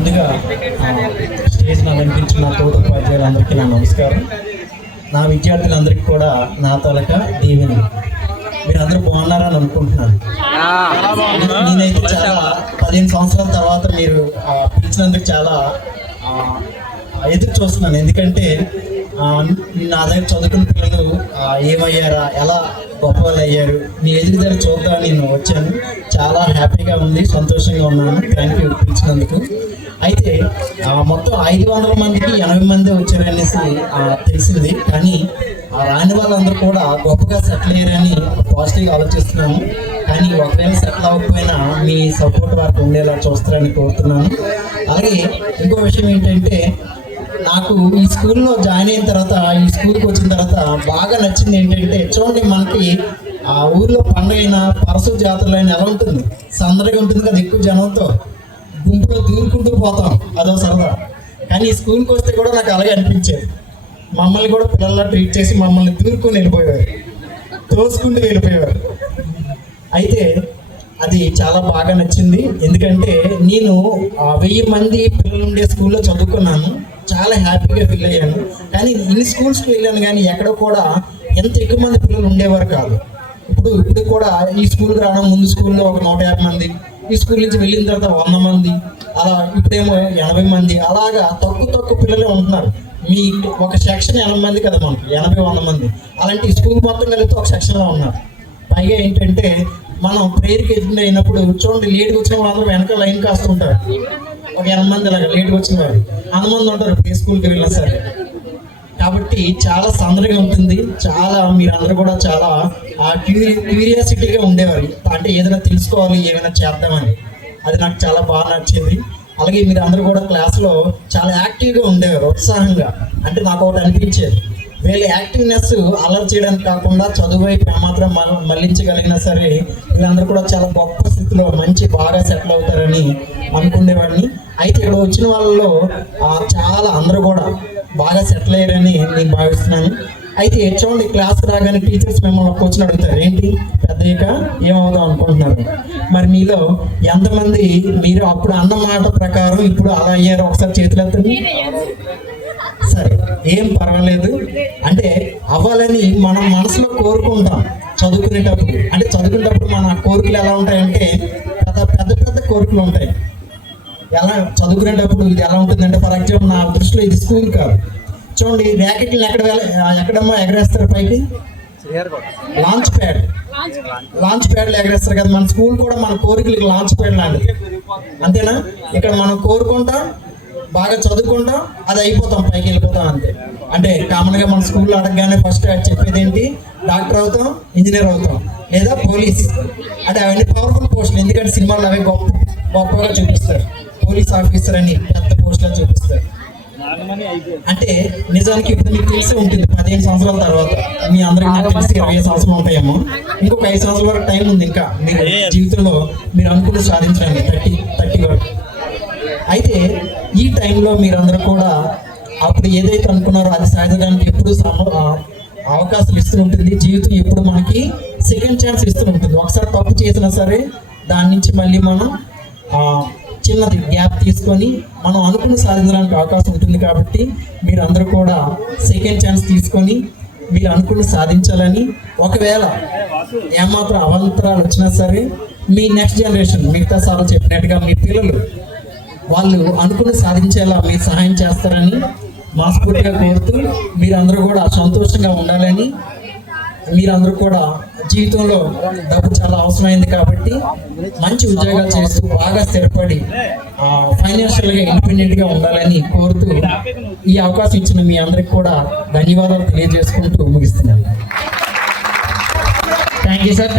ముందుగా స్టేజ్ అలంకరించిన నా తోటి ఉపాధ్యాయులందరికీ నా నమస్కారం. నా విద్యార్థులందరికీ కూడా నా తొలక దీవెనలు. మీరందరూ బాగున్నారని అనుకుంటున్నాను. నేనైతే చాలా 15 సంవత్సరాల తర్వాత మీరు పిలిచినందుకు చాలా ఎదురు చూస్తున్నాను. ఎందుకంటే నా దగ్గర చదువుకున్న పిల్లలు ఏమయ్యారా, ఎలా గొప్ప వాళ్ళు అయ్యారు, మీ ఎదుగుదల చూద్దామని నేను వచ్చాను. చాలా హ్యాపీగా ఉంది, సంతోషంగా ఉన్నాను. థ్యాంక్ యూ పిలిచినందుకు. అయితే మొత్తం 500 మందికి 80 మంది వచ్చారనేసి తెలిసింది. కానీ రాని వాళ్ళందరూ కూడా గొప్పగా సెటిల్ అయ్యారని పాజిటివ్గా ఆలోచిస్తున్నాను. కానీ ఒకవేళ సెటిల్ అవ్వకపోయినా మీ సపోర్ట్ వారికి ఉండేలా చూస్తారని కోరుతున్నాను. అలాగే ఇంకో విషయం ఏంటంటే, నాకు ఈ స్కూల్లో జాయిన్ అయిన తర్వాత, ఈ స్కూల్కి వచ్చిన తర్వాత బాగా నచ్చింది ఏంటంటే, చూడండి మనకి ఆ ఊర్లో పండుగ అయినా పరశు జాతరలు అయినా ఎలా ఉంటుంది, సందడిగా ఉంటుంది కదా, ఎక్కువ జనంతో గుంపులో దూరుకుంటూ పోతాం, అదో సరదా. కానీ ఈ స్కూల్కి వస్తే కూడా నాకు అలాగే అనిపించేది. మమ్మల్ని కూడా పిల్లల్లా ట్రీట్ చేసి మమ్మల్ని దూరుకొని వెళ్ళిపోయేవారు, తోసుకుంటూ వెళ్ళిపోయేవారు. అయితే అది చాలా బాగా నచ్చింది. ఎందుకంటే నేను 1000 మంది పిల్లలు ఉండే స్కూల్లో చదువుకున్నాను, చాలా హ్యాపీగా ఫీల్ అయ్యాను. కానీ ఇన్ని స్కూల్స్కి వెళ్ళాను కానీ ఎక్కడ కూడా ఎంత ఎక్కువ మంది పిల్లలు ఉండేవారు కాదు. ఇప్పుడు కూడా ఈ స్కూల్కి రావడం, ముందు స్కూల్లో ఒక 150 మంది, ఈ స్కూల్ నుంచి వెళ్ళిన తర్వాత 100 మంది, అలా ఇప్పుడేమో 80 మంది, అలాగా తక్కువ పిల్లలే ఉంటున్నారు. మీ ఒక సెక్షన్ 80 మంది కదా, మనకు 80-100 మంది. అలాంటి స్కూల్ మొత్తం కలిపితే ఒక సెక్షన్లో ఉన్నారు. పైగా ఏంటంటే, మనం ప్రేయర్కి అటెండ్ అయినప్పుడు చూడండి, లేట్గా వచ్చిన వాళ్ళందరూ వెనక లైన్ కాస్తుంటారు. ఒక 80 మంది అలాగా లేట్గా వచ్చిన వాళ్ళు 100 మంది ఉంటారు ప్రే స్కూల్కి వెళ్ళినా సరే. కాబట్టి చాలా సందడిగా ఉంటుంది. చాలా మీరందరూ కూడా చాలా క్యూరియాసిటీగా ఉండేవారు, అంటే ఏదైనా తెలుసుకోవాలి, ఏమైనా చేద్దామని. అది నాకు చాలా బాగా నచ్చింది. అలాగే మీరు అందరూ కూడా క్లాస్లో చాలా యాక్టివ్గా ఉండేవారు, ఉత్సాహంగా. అంటే నాకు ఒకటి అనిపించేది, వీళ్ళ యాక్టివ్నెస్ అలర్ట్ చేయడానికి కాకుండా చదువు వైపు ఏమాత్రం మళ్ళించగలిగినా సరే వీళ్ళందరూ కూడా చాలా గొప్ప స్థితిలో మంచి బాగా సెటిల్ అవుతారని అనుకునేవాడిని. అయితే ఇక్కడ వచ్చిన వాళ్ళలో చాలా అందరూ కూడా బాగా సెటిల్ అయ్యారని నేను భావిస్తున్నాను. అయితే చూడండి, క్లాస్ రాగానే టీచర్స్ మిమ్మల్ని క్వశ్చన్ అడుగుతారు, ఏంటి పెద్దయ్యాక ఏమవుదాం అనుకుంటున్నారు. మరి మీలో ఎంతమంది మీరు అప్పుడు అన్న మాట ప్రకారం ఇప్పుడు అలా అయ్యారో ఒకసారి చేతులు ఎత్తండి. సరే, ఏం పర్వాలేదు. అంటే అవ్వాలని మనం మనసులో కోరుకుంటాం చదువుకునేటప్పుడు. అంటే చదువుకునేటప్పుడు మన కోరికలు ఎలా ఉంటాయంటే, పెద్ద కోరికలు ఉంటాయి. ఎలా చదువుకునేటప్పుడు ఇది ఎలా ఉంటుందంటే, ఫర్ ఎగ్జాంపుల్ నా దృష్టిలో ఇది స్కూల్ కాదు. చూడండి, ర్యాకెట్లను ఎక్కడమ్మో ఎగరేస్తారు పైకి, లాంచ్ ప్యాడ్లు ఎగరేస్తారు కదా. మన స్కూల్ కూడా మన కోరికలకి లాంచ్ ప్యాడ్ లాంటిది, అంతేనా? ఇక్కడ మనం కోరుకుంటాం, బాగా చదువుకుంటాం, అది అయిపోతాం, పైకి వెళ్ళిపోతాం, అంతే. అంటే కామన్గా మన స్కూల్లో అడగగానే ఫస్ట్ చెప్పేది ఏంటి, డాక్టర్ అవుతాం, ఇంజనీర్ అవుతాం, లేదా పోలీస్. అంటే అవన్నీ పవర్ఫుల్ పోస్టులు, ఎందుకంటే సినిమాలు అవే గొప్పగా చూపిస్తారు. పోలీస్ ఆఫీసర్ అని పెద్ద పోస్టులు చూపిస్తారు. అంటే నిజానికి ఇప్పుడు మీకు తెలిసే ఉంటుంది, 15 సంవత్సరాల తర్వాత మీ అందరికీ నాకు తెలిసి 20 సంవత్సరాలు ఉంటాయేమో. ఇంకొక 5 సంవత్సరాల వరకు టైం ఉంది ఇంకా మీరు జీవితంలో మీరు అనుకుని సాధించడానికి 30 వరకు. అయితే ఈ టైంలో మీరందరూ కూడా అప్పుడు ఏదైతే అనుకున్నారో అది సాధించడానికి ఎప్పుడు అవకాశాలు ఇస్తూ ఉంటుంది. జీవితం ఎప్పుడు మనకి సెకండ్ ఛాన్స్ ఇస్తూ ఉంటుంది. ఒకసారి తప్పు చేసినా సరే దాని నుంచి మళ్ళీ మనం చిన్నది గ్యాప్ తీసుకొని మనం అనుకుని సాధించడానికి అవకాశం ఉంటుంది. కాబట్టి మీరందరూ కూడా సెకండ్ ఛాన్స్ తీసుకొని మీరు అనుకుని సాధించాలని, ఒకవేళ ఏమాత్రం అవంతరాలు వచ్చినా సరే మీ నెక్స్ట్ జనరేషన్, మిగతా సార్లు చెప్పినట్టుగా మీ పిల్లలు వాళ్ళు అనుకుని సాధించేలా మీరు సహాయం చేస్తారని మనస్ఫూర్తిగా కోరుతూ, మీరందరూ కూడా సంతోషంగా ఉండాలని, మీరందరూ కూడా జీవితంలో డబ్బు చాలా అవసరమైంది కాబట్టి మంచి ఉద్యోగాలు చేస్తూ బాగా స్థిరపడి ఫైనాన్షియల్గా ఇండిపెండెంట్గా ఉండాలని కోరుతూ ఈ అవకాశం ఇచ్చిన మీ అందరికి కూడా ధన్యవాదాలు తెలియజేసుకుంటూ ముగిస్తున్నాను. Thank you sir.